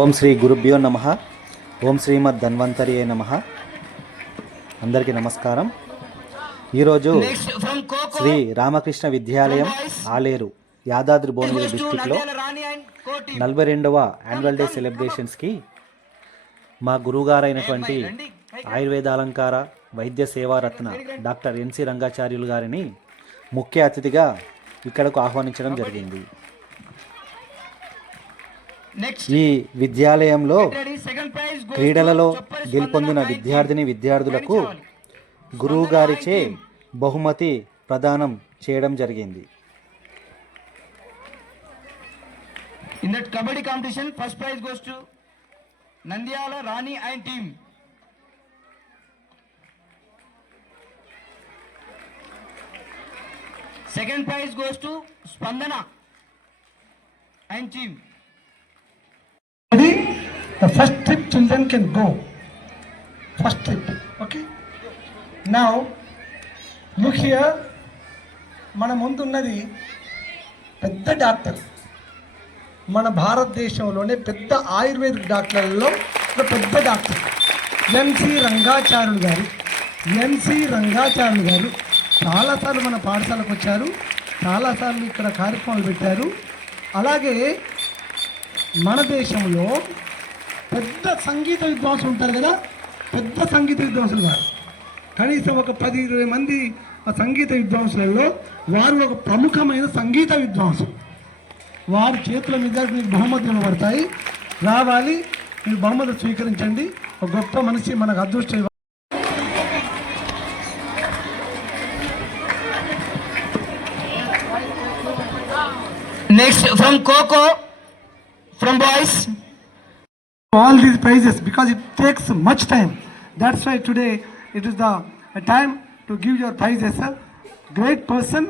ఓం శ్రీ గురుభ్యో నమ. ఓం శ్రీమద్ ధన్వంతరియే నమ. అందరికీ నమస్కారం. ఈరోజు శ్రీ రామకృష్ణ విద్యాలయం ఆలేరు యాదాద్రి భువనగిరి డిస్టిక్లో 42వ యాన్యువల్ డే సెలబ్రేషన్స్కి మా గురువుగారైనటువంటి ఆయుర్వేద అలంకార వైద్య సేవారత్న డాక్టర్ ఎన్సి రంగాచార్యులు గారిని ముఖ్య అతిథిగా ఇక్కడకు ఆహ్వానించడం జరిగింది. ఈ విద్యాలయంలో క్రీడలలో గెలుపొందిన విద్యార్థులకు గురువు గారిచే బహుమతి ప్రదానం చేయడం జరిగింది. In that kabaddi competition, first prize goes to Nandyala Rani and team. Second prize goes to Spandana and team. The first trip children can go. First trip. Okay. Now, look here. మన ముందున్నది పెద్ద డాక్టర్. మన భారతదేశంలోనే పెద్ద ఆయుర్వేదిక్ డాక్టర్లలో ఒక పెద్ద డాక్టర్ ఎన్సి రంగాచార్యులు గారు. ఎన్సి రంగాచార్యులు గారు చాలాసార్లు మన పాఠశాలకు వచ్చారు, చాలాసార్లు ఇక్కడ కార్యక్రమాలు పెట్టారు. అలాగే మన దేశంలో పెద్ద సంగీత విద్వాంసులు ఉంటారు కదా, పెద్ద సంగీత విద్వాంసులు గారు కనీసం ఒక 10-20 మంది ఆ సంగీత విద్వాంసులలో వారు ఒక ప్రముఖమైన సంగీత విద్వాంసులు. వారి చేతుల మీద మీకు బహుమతులు ఇవ్వబడతాయి. రావాలి, మీరు బహుమతులు స్వీకరించండి. ఒక గొప్ప మనిషి మనకు అదృష్టం. Next from Coco, from boys. All these prizes because it takes much time. That's why today it is the time to give your prizes. Great person.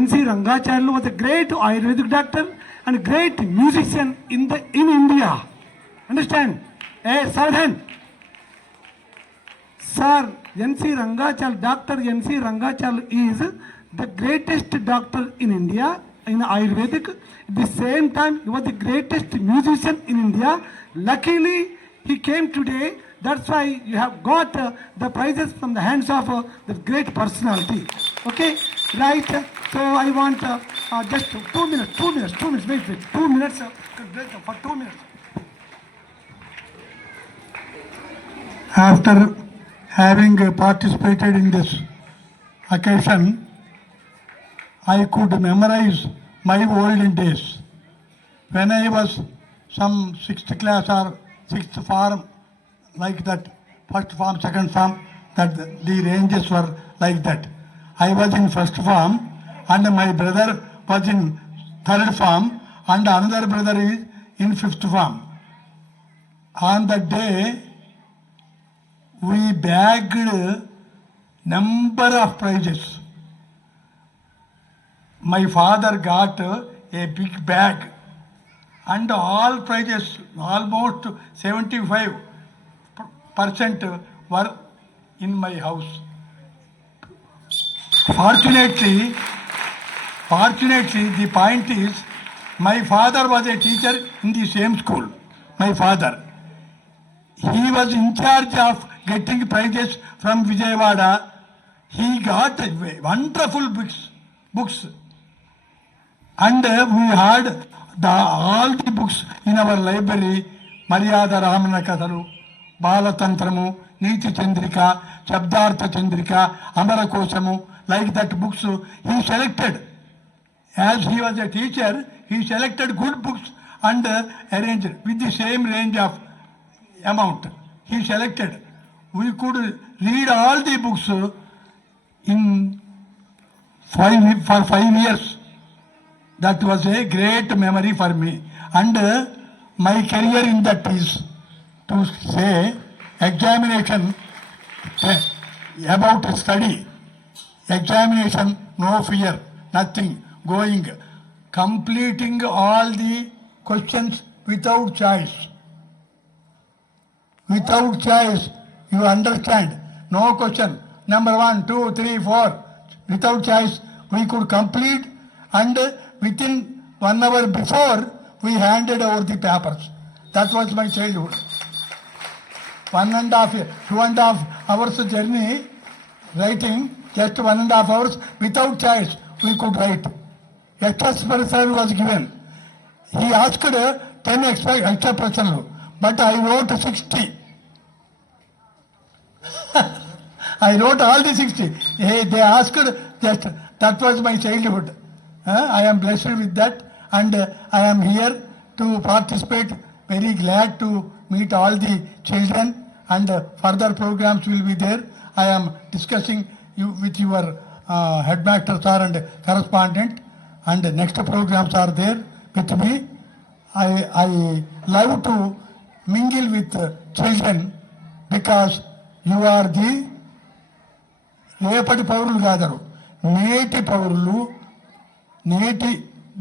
N.C. Rangacharyalu was a great Ayurvedic doctor and great musician in India. Understand? Hey, Sardhan. Sir, N.C. Rangacharyalu, Dr. N.C. Rangacharyalu is the greatest doctor in India in Ayurvedic. At the same time, he was the greatest musician in India. Luckily, he came today. That's why you have got the prizes from the hands of the great personality. Okay, right? So I want just 2 minutes, wait, 2 minutes, for 2 minutes. After having participated in this occasion, I could memorize my olden days. When I was some 6th class or 6th form, like that, first form, second form, that the ranges were like that. I was in first form and my brother was in third form and another brother is in fifth form. On that day, we bagged number of prizes. My father got a big bag and all prizes, almost 75% were in my house. Fortunately, the point is, my father was a teacher in the same school. My father, he was in charge of getting prizes from Vijayawada. He got wonderful books. And we had all the books in our library. Maryada Ramana Kathalu, Balatantramu, Niti Chandrika, Shabdartha Chandrika, Amara Kosamu, like that books he selected. As he was a teacher, he selected good books and arranged with the same range of amount. He selected. We could read all the books for 5 years. That was a great memory for me. And my career in that is to say examination about study. Examination, no fear, nothing, going, completing all the questions without choice. Without choice, you understand, no question, number 1, 2, 3, 4, without choice, we could complete and within 1 hour before we handed over the papers. That was my childhood. 2.5 hours journey writing, just 1.5 hours without choice we could write. Extra person was given. He asked 10 extra person, but I wrote 60. I wrote all the 60. They asked just, that was my childhood. I am blessed with that, and I am here to participate. Very glad to meet all the children, and further programs will be there. I am discussing with your headmaster sir and correspondent, and next programs are there with me. I love to mingle with children because you are the రేపటి పౌరులు కాదరు, నేటి పౌరులు, నేటి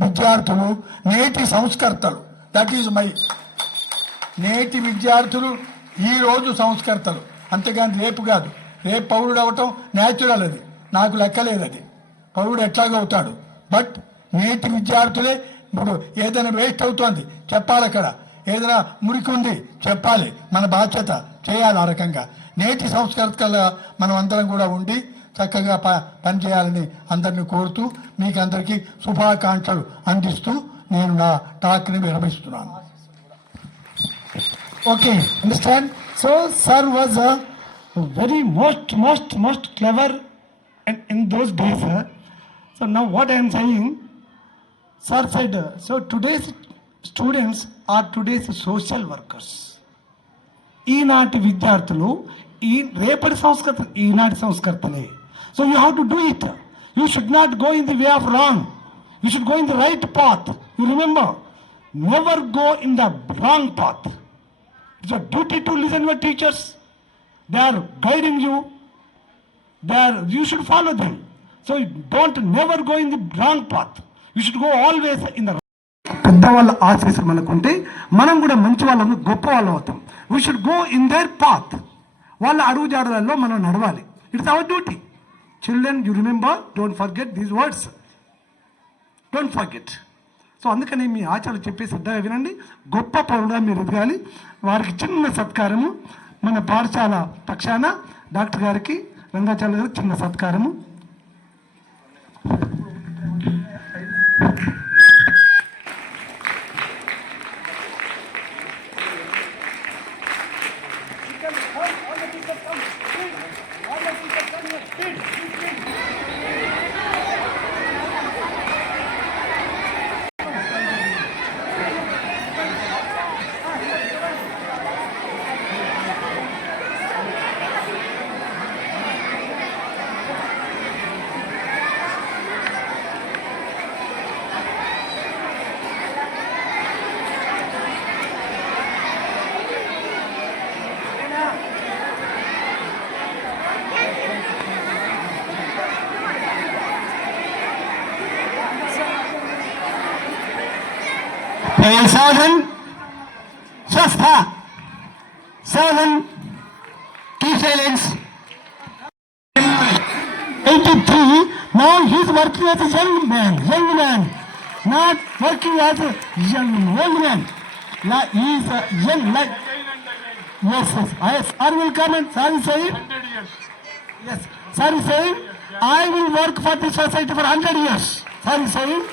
విద్యార్థులు, నేటి సంస్కర్తలు. That is my నేటి విద్యార్థులు ఈరోజు సంస్కర్తలు, అంతేగాని రేపు కాదు. రేపు పౌరుడు అవటం న్యాచురల్, అది నాకు లెక్కలేదు. అది పౌరుడు ఎట్లాగవుతాడు. బట్ నేటి విద్యార్థులే. ఇప్పుడు ఏదైనా వేస్ట్ అవుతోంది చెప్పాలి, అక్కడ ఏదైనా మురికి ఉంది చెప్పాలి, మన బాధ్యత చేయాలి. ఆ రకంగా నేటి సంస్కర్తలుగా మనం అందరం కూడా ఉండి చక్కగా పనిచేయాలని అందరినీ కోరుతూ మీకు అందరికీ శుభాకాంక్షలు అందిస్తూ నేను నా టాక్ని విరమిస్తున్నాను. Okay, understand? So, sir was very most clever in those days. So now what I am saying, sir said, so today's students are today's social workers. ఈనాటి విద్యార్థులు రేపటి సంస్కృతి ఈనాటి సంస్కృతలే. So you have to do it. You should not go in the way of wrong. You should go in the right path. You remember, never go in the wrong path. It's a duty to listen to your teachers. They are guiding you. You should follow them. So don't never go in the wrong path. You should go always in the పెద్దవాళ్ళ ఆశీస్సులు మనకుంటే మనం కూడా మంచి వాళ్ళము, గొప్ప వాళ్ళం అవుతాం. We should go in there path. వాళ్ళ అడుగుజాడలలో మనం నడవాలి. It's our duty. Children, you remember, don't forget these words, don't forget. So అందుకని మీ ఆచారాలు చెప్పే శ్రద్ధగా వినండి. గొప్ప పౌరుడుగా మీరు ఎదగాలి. వారికి చిన్న సత్కారము మన పాఠశాల పక్షాన డాక్టర్ గారికి, రంగాచార్య గారికి చిన్న సత్కారము. Seven, keep silence. 83, now he is working as a young man, not working as a old man. He is young, like, yes, sir will come and sir is saying, yes, sir is saying, I will work for the society for 100 years. Sir is saying,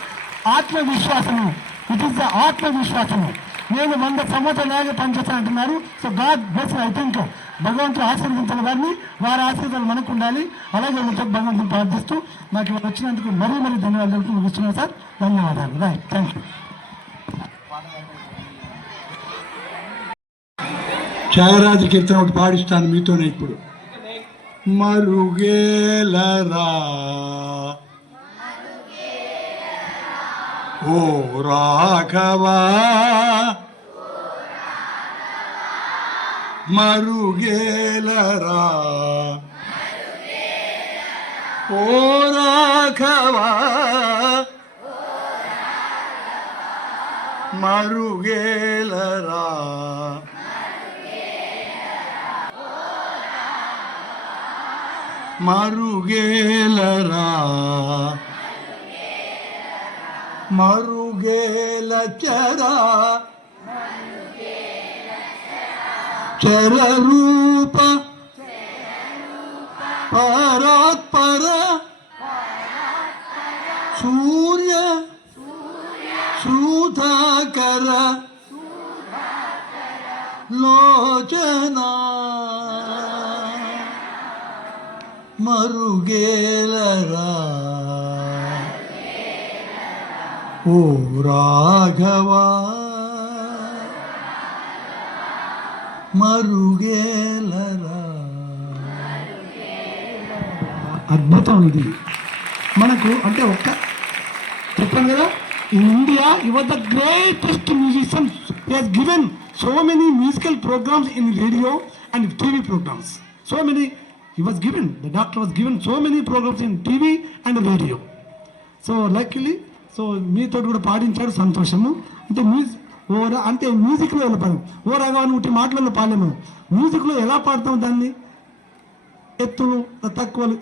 Atma Vishwasamu. It is the Atma Vishwasamu. నేను 100 సంవత్సరాలుగా పనిచేస్తాను అంటున్నారు. So God bless. I think భగవంతుడు ఆశీర్వదించిన వారిని, వారి ఆశీర్వాదాలు మనకు ఉండాలి. అలాగే భగవంతుని ప్రార్థిస్తూ నాకు ఇవాళ వచ్చినందుకు మరీ ధన్యవాదాలు ముగిస్తున్నాను సార్. ధన్యవాదాలు. Right, thank you. త్యాగరాజు కీర్తన ఒకటి పాడిస్తాను మీతోనే ఇప్పుడు. మరుగేలరా ఓ రాఘవా, మరుగేలరా ఓ రాఘవా, మరుగేలరా మరుగేలరా మరుగేల చరా చరరూప పరాత్పర సూర్య సూధాకర లోచనా మరుగేలరా ఓ రాఘవా మరుగేలరా. అద్భుతం ఇది మనకు. అంటే ఒక్క చెప్పాను కదా, in India you are the greatest musician. He has given so many musical programmes in radio and TV programmes. So many he was given, the doctor was given so many programs in TV and radio. So luckily, so మీతో కూడా పాడించాడు, సంతోషము. అంటే అంటే మ్యూజిక్లో ఎలా పాడాం, ఓ రాగాన్ని ఉట్టి మాటలలో పాడలేము. మ్యూజిక్లో ఎలా పాడతాం దాన్ని, ఎత్తులు తక్కువలు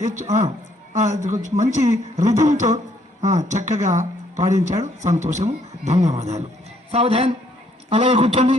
మంచి రిథంతో చక్కగా పాడించాడు, సంతోషము. ధన్యవాదాలు. సావధాన్ అలాగే కూర్చోండి.